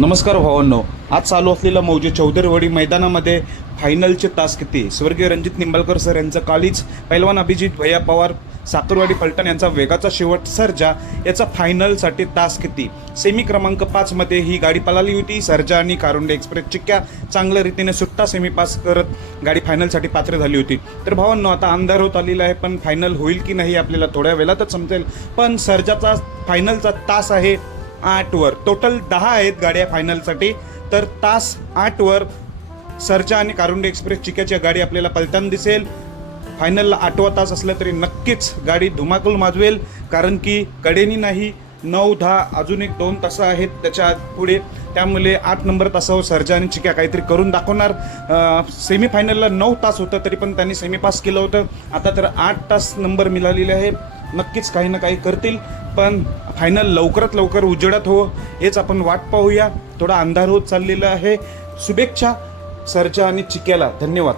नमस्कार भावांनो. आज चालू असलेलं मौजे चौधरीवाडी मैदानामध्ये फायनलचे तास किती? स्वर्गीय रणजित निंबाळकर सर यांचं कालीच पैलवान अभिजित भैया पवार साखरवाडी फलटण यांचा वेगाचा शेवट सर्जा याचा फायनलसाठी तास किती? सेमी क्रमांक पाचमध्ये ही गाडी पळाली होती. सर्जा आणि कारुंडे एक्सप्रेस चिक्क्या चांगल्या रीतीने सुट्टा सेमी पास करत गाडी फायनलसाठी पात्र झाली होती. तर भावांनो आता अंधार होत आलेला आहे पण फायनल होईल की नाही आपल्याला थोड्या वेळातच समजेल. पण सर्जाचा फायनलचा तास आहे. आठवर टोटल दहा आहेत गाड्या फायनलसाठी तर तास आठवर सरचा आणि कारुंडे एक्सप्रेस चिक्याच्या गाडी आपल्याला पलताना दिसेल. फायनलला आठवा तास असला तरी नक्कीच गाडी धुमाकूल माजवेल कारण की कडेनी नाही नऊ दहा अजून एक दोन तास आहेत त्याच्या पुढे. त्यामुळे आठ नंबर तासावर सर्जा आणि चिक्या काहीतरी करून दाखवणार. सेमीफायनलला नऊ तास होतं तरी पण त्यांनी सेमी पास केलं होतं. आता तर आठ तास नंबर मिळालेले आहे नक्कीच काही ना काही करतील पण फायनल लवकरात लवकर उजेडात हो हेच आपण वाट पाहूया. थोडा अंधार होत चाललेला आहे. शुभेच्छा सरच्या आणि चिक्याला. धन्यवाद.